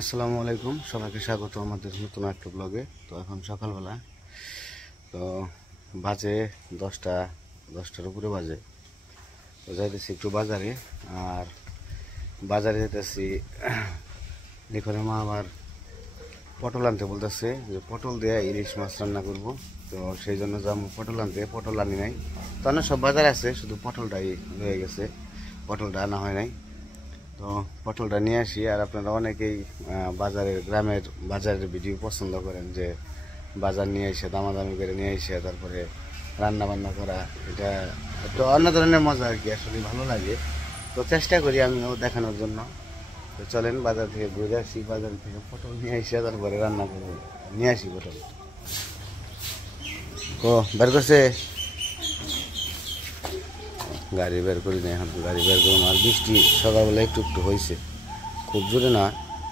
আসসালামু আলাইকুম, সবাইকে স্বাগত আমাদের নতুন একটা ব্লগে। তো এখন সকালবেলা, তো বাজে 10টার উপরে বাজে। তো যাইতেছি একটু বাজারে, আর বাজারে যেতেছি এখানে মা আবার পটল আনতে বলতেছে যে পটল দিয়ে ইলিশ মাছ রান্না করব। তো সেই জন্য যাবো পটল আনতে। পটল আনি নাই, তো অন্য সব বাজার আছে, শুধু পটলটাই রয়ে গেছে, পটলটা আনা হয় নাই। তো পটলটা নিয়ে আসি। আর আপনারা অনেকেই গ্রামের বাজারের ভিডিও পছন্দ করেন, যে বাজার নিয়ে এসে দামাদামি করে নিয়ে এসে তারপরে রান্না বান্না করা। এটা একটু অন্য ধরনের মজা আর কি, আসলে ভালো লাগে। তো চেষ্টা করি আমিও দেখানোর জন্য। তো চলেন বাজার থেকে ঘুরে আসি, বাজার থেকে পটল নিয়ে এসে তারপরে রান্না করবো। নিয়ে আসি পটল। ও বের করছে, গাড়ি বের করি না এখন, গাড়ি বের করুন। আর বৃষ্টি সকালবেলা একটু একটু হয়েছে, খুব জোরে না,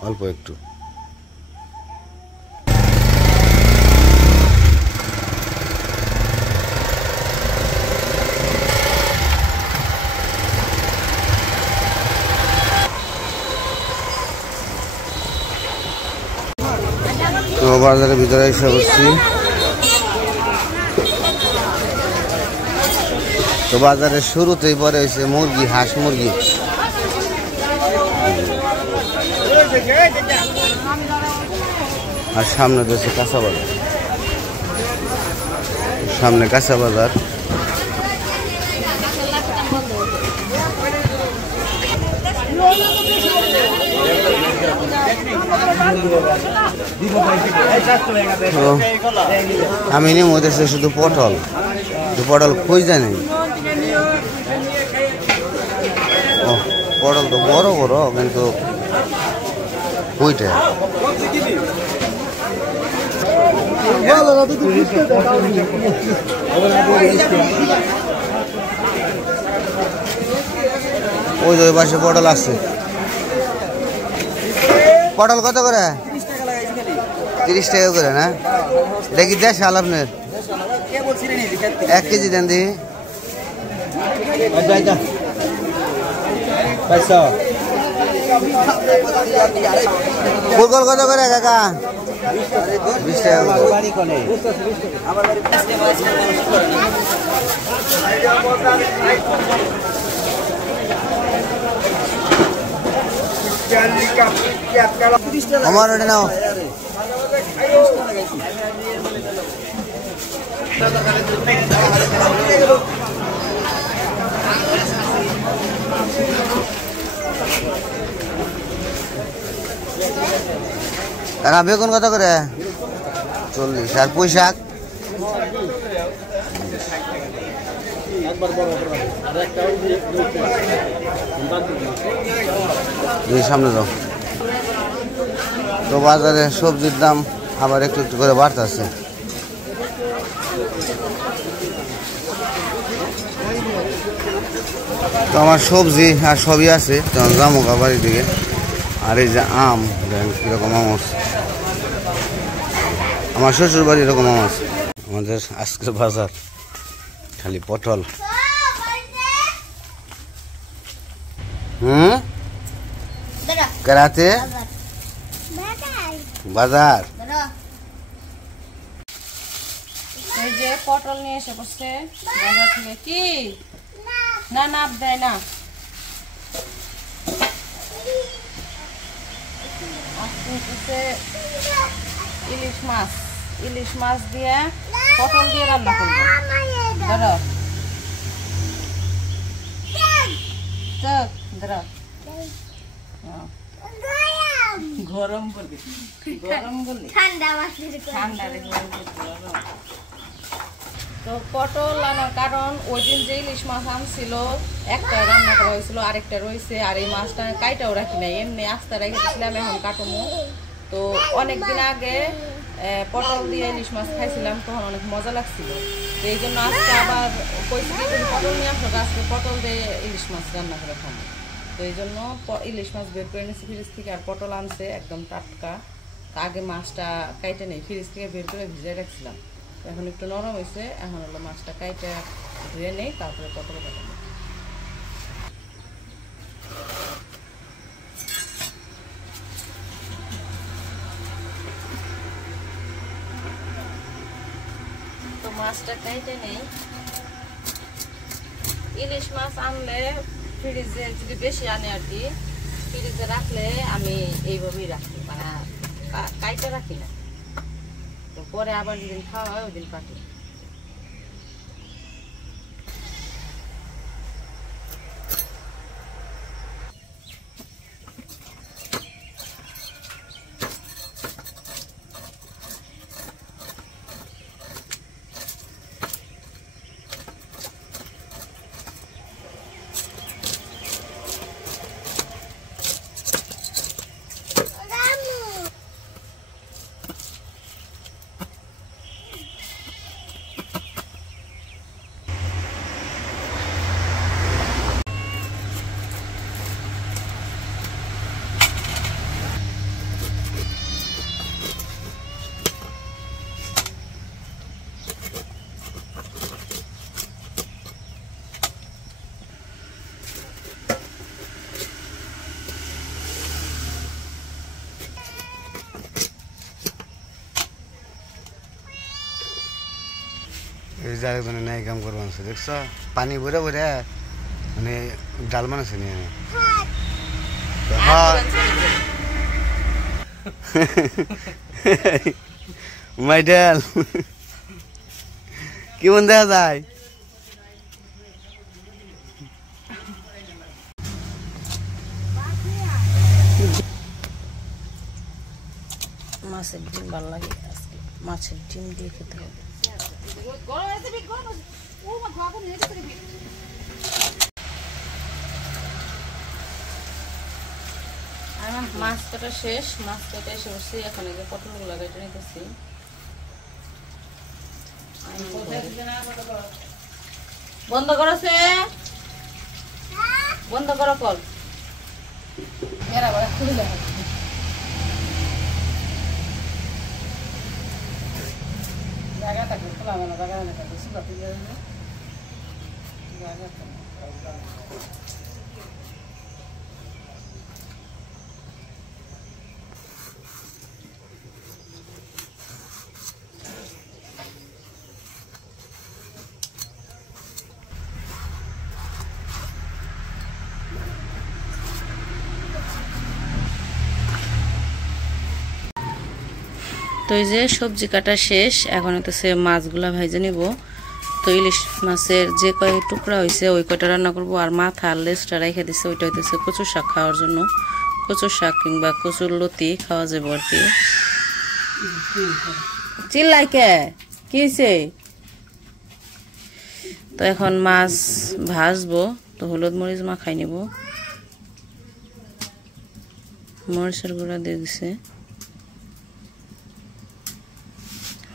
অল্প একটু। তো বাজারের ভিতরে এসে বসছি। তো বাজারের শুরুতেই পরে হয়েছে মুরগি, হাঁস মুরগি। আর সামনে রয়েছে কাঁচা বাজার, সামনে কাঁচা বাজার। আমি নিয়ে মধ্যে শুধু পটল, পটল কই জানি। ও পটল তো বড় বড়, কিন্তু ওইটা ওই যে পাশে পটল আছে। পটল কত করে? 30 টাকা করে না? এটা কি দেশাল আপনার? 1 কেজি দেন দি। ফুলকল কত করে কাকা? 20 টাকা করে। আমার ওটা নাও। কাকা বেগুন কত করে? 40। আর পুঁই শাক? সামনে যাও। তো বাজারে সবজির দাম আবার একটু একটু করে বাড়তেছে। তো আমার সবজি আর সবই আছে, তখন যাবো বাড়ির দিকে। আর এই যে আম, দেখেন কিরকম আম আছে। আমার শ্বশুর বাড়ি এরকম আম আছে। আমাদের আজকের বাজার খালি পটল। কেরাতে বাজার। এই যে পটল নিয়ে এসে বসছে বাজার থেকে। কি না না দেয় না, ইলিশ মাছ, ইলিশ মাছ দিয়ে পটল দিয়ে রান্না করবো। ধরো ধরো গরম বলি, গরম বলি ঠান্ডা ঠান্ডা। তো পটল আনার কারণ ওই দিন যে ইলিশ মাছ আনছিল একটা রান্না করা হয়েছিল, আরেকটা রয়েছে। আর এই মাছটা কাইটাও রাখি নাই, এমনি আস্তে রেখে দিয়েছিলাম, এখন কাটবো। তো অনেকদিন আগে পটল দিয়ে ইলিশ মাছ খাইছিলাম, তখন অনেক মজা লাগছিল। তো এই জন্য আজকে আবার পটল নিয়ে আসলো, আজকে পটল দিয়ে ইলিশ মাছ রান্না করে খাবো। তো এই জন্য ইলিশ মাছ বের করে নিয়েছি ফ্রিজ থেকে। আর পটল আনছে একদম টাটকা। আগে মাছটা কাইটে নেই, ফ্রিজ থেকে বের করে ভিজিয়ে রাখছিলাম, এখন একটু নরম হয়েছে। এখন হলো মাছটা কাইটে ধুয়ে নেই, তারপরে পটল কাটাবো। মাছটা কাইটে নেই। ইলিশ মাছ আনলে ফ্রিজে যদি বেশি আনে আর কি, ফ্রিজে রাখলে আমি এইভাবেই রাখি, মানে কাইটে রাখি না। তো পরে আবার যেদিন খাওয়া হয় ওই দিন কাটি। এই যে আরেকজনে নাই কাম করবো আনছে, দেখছ পানি ভরে ভরে মানে ডাল বানাচ্ছে নিয়ে মাই ডাল কেমন দেখা যায়? মাছের ডিম ভালো লাগে, আজকে মাছের ডিম দিয়ে খেতে হবে। মাছ কাটা শেষ, মাছ কাটা এসে বসছি, এখন এই যে পটলগুলো কেটে নিতেছি। বন্ধ করেছে, বন্ধ করো কল। জায়গা থাকবে খোলা মানে জায়গা না থাকবে সুন্দর জায়গা থাকবে। তো এই যে সবজি কাটা শেষ, এখন হইতেছে মাছগুলা ভাইজে নিব। তো ইলিশ মাছের যে কয় টুকরা হয়েছে ওই কয়টা রান্না করব, আর মাথা আর লেজটা রেখে দিচ্ছে, ওইটা হইতেছে কচুর শাক খাওয়ার জন্য। কচুর শাক কিংবা কচুর লতি খাওয়া যাবে আর কি। চিল্লাই কে কি হয়েছে? তো এখন মাছ ভাজবো, তো হলুদ মরিচ মাখাই নিব, মরিচের গুঁড়া দিয়ে দিছে,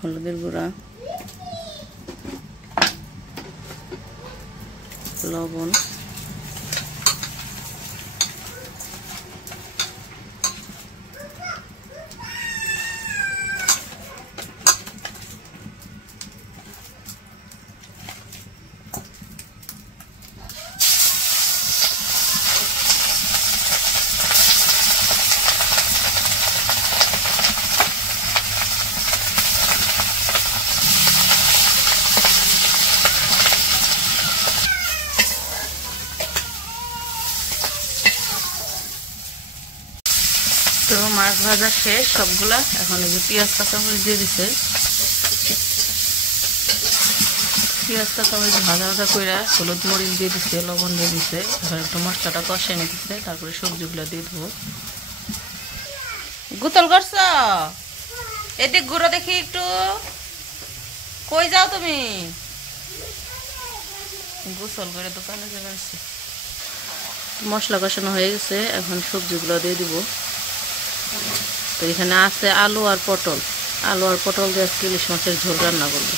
হলুদের গুঁড়া, লবণ, তো মাছ ভাজা শেষ সবগুলা। এখন এই যে পেঁয়াজ কাঁচামরিচ দিয়ে দিছে, পেঁয়াজ কাঁচামরিচ ভাজা ভাজা করে হলুদ মরিচ দিয়ে দিছে, লবণ দিয়ে দিছে। এখন একটু মশলাটা কষাই নিতেছে, তারপরে সবজিগুলো দিয়ে দেবো। গুতল করছ এদিক গুঁড়ো দেখি একটু, কই যাও তুমি? গোসল করে দোকানে যাবে। মশলা কষানো হয়ে গেছে, এখন সবজিগুলো দিয়ে দিব। তো এখানে আছে আলু আর পটল, আলু আর পটল দিয়ে ইলিশ মাছের ঝোল রান্না করবো।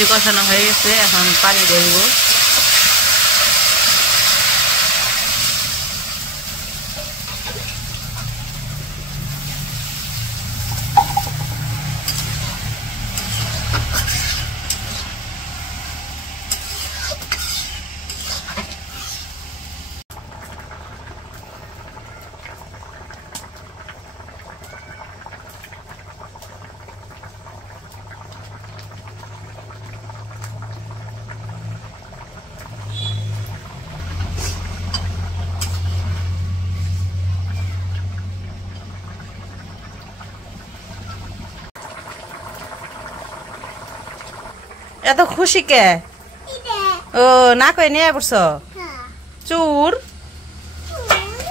বেশি কষানো হয়ে গেছে, এখন পানি দিয়ে দিব। এত খুশি কে? ও না কই নিয়ে পড়ছ চুর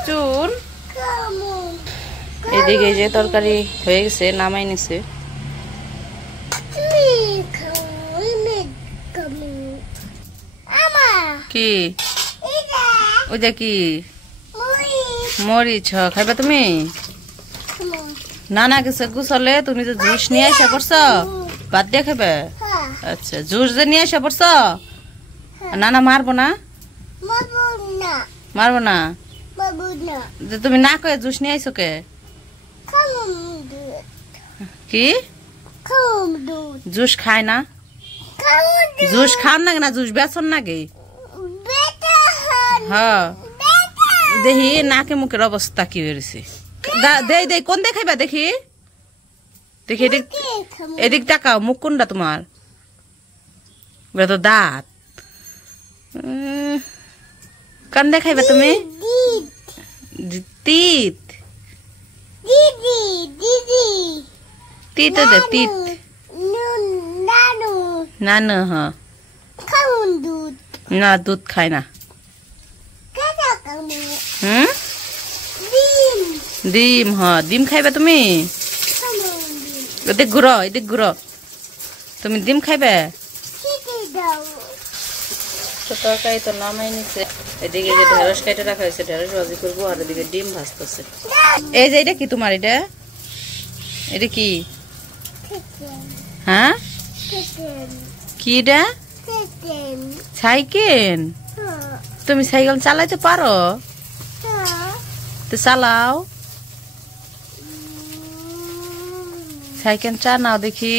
চুর। এদিকে যে তরকারি হয়ে গেছে, নামাই নিছে। কি ওইটা কি? মরিচ খাইবা তুমি? না না কিছু গুছলে তুমি যে জুস নিয়ে আসা করছ, বাদ দিয়ে খাবে? আচ্ছা, জুস যে নিয়ে আসা পড়ছ, না না মারবো না, মারবো না। তুমি না কয়ে জুস নিয়ে আইছো কে? কি জুস খায় না? জুস খান না না, জুস বেচন নাকি? হ্যাঁ দেখি নাকে মুখের অবস্থা কি হয়েছে। দেই দেই কোন দেখাইবা দেখি, দেখি এদিক এদিক তাকাও। মুখ কোনটা তোমার? তো দাঁত। কান দেখাইবা তুমি? তিত তিত দে তিত নানু। হ্যাঁ না দুধ খায় না। ডিম, হ্যাঁ ডিম খাইবা তুমি? এদিক ঘুরো, এদিক ঘুরো। তুমি ডিম খাইবে? তরকারি তো নামাই নিছে। এদিকে যে ঢেঁড়স কেটে রাখা হয়েছে, ঢেঁড়স ভাজি করবো। আর এদিকে ডিম ভাজতেছে। এই যে এটা কি তোমার? এটা এটা কি? হ্যাঁ কি এটা? সাইকেল? তুমি সাইকেল চালাইতে পারো? তো চালাও, সাইকেল চালাও দেখি।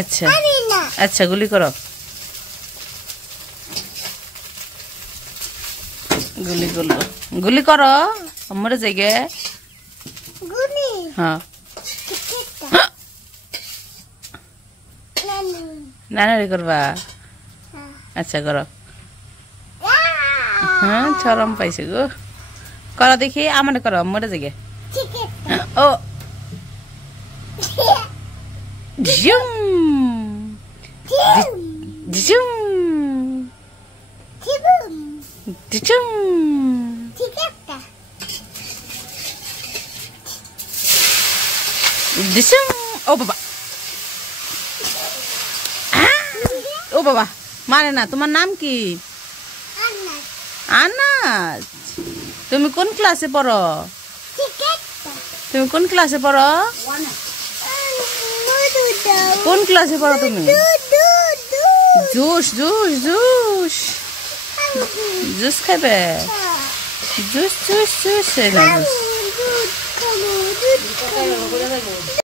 আচ্ছা আচ্ছা, গুলি করো, গুলি করলো, গুলি করো। মরে যাইগে। হ্যাঁ নানারি করবা? আচ্ছা করো। হ্যাঁ চরম পাইছে গো। করো দেখি, আমার করো, মরে যাইগে। ও ঝুম ঝুম ঝুম। ও বাবা, ও বাবা মানে না। তোমার নাম কি? আনাজ। তুমি কোন ক্লাসে পড়ো? তুমি কোন ক্লাসে পড়ো? কোন ক্লাসে পড়ো তুমি? জুস জুস জুস জুস খাবে? Juice juice juice.